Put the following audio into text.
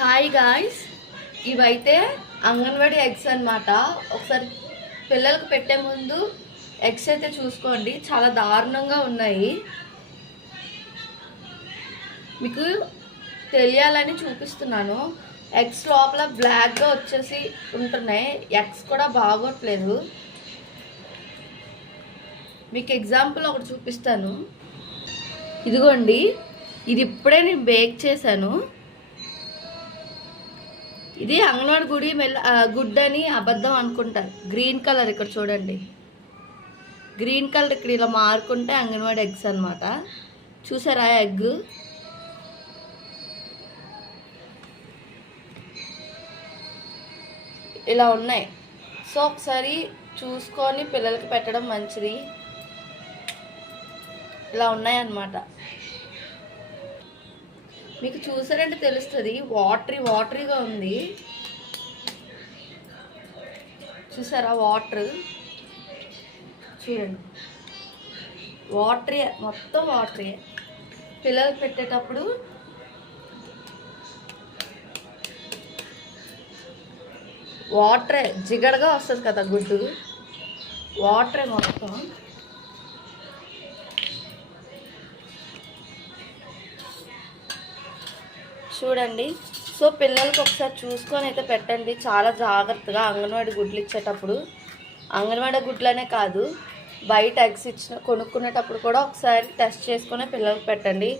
Hi guys, ఇవైతే anganwadi eggs అన్నమాట. ఒకసారి పిల్లలకు పెట్టే ముందు ఎగ్స్ అయితే చూసుకోండి, చాలా దారుణంగా ఉన్నాయి. మీకు తెలియాలని చూపిస్తున్నాను. ఎగ్స్ లోపల బ్లాక్గా వచ్చేసి ఉంటున్నాయి. ఎగ్స్ కూడా బాగోట్లేదు. మీకు ఎగ్జాంపుల్ ఒకటి చూపిస్తాను. ఇదిగోండి, ఇది ఇప్పుడే నేను బేక్ చేశాను. ఇది అంగన్వాడి గుడ్ అని అబద్ధం అనుకుంటారు. గ్రీన్ కలర్ ఇక్కడ చూడండి, గ్రీన్ కలర్ ఇక్కడ ఇలా మారుకుంటే అంగన్వాడి ఎగ్స్ అనమాట. చూసారా ఎగ్? ఇలా ఉన్నాయి. సో ఒకసారి చూసుకొని పిల్లలకి పెట్టడం మంచిది. ఇలా ఉన్నాయన్నమాట. మీకు చూసారంటే తెలుస్తుంది, వాటరీగా ఉంది. చూసారా వాటర్? చూడండి, మొత్తం వాటరీ. పిల్లలకి పెట్టేటప్పుడు వాటరే, జిగడగా వస్తుంది కదా గుడ్డు, వాటరే మొత్తం. చూడండి. సో పిల్లలకి ఒకసారి చూసుకొని అయితే పెట్టండి, చాలా జాగ్రత్తగా. అంగన్వాడీ గుడ్లు ఇచ్చేటప్పుడు, అంగన్వాడీ గుడ్లనే కాదు, బయట ఎగ్స్ కొనుక్కునేటప్పుడు కూడా ఒకసారి టెస్ట్ చేసుకొని పిల్లలకి పెట్టండి.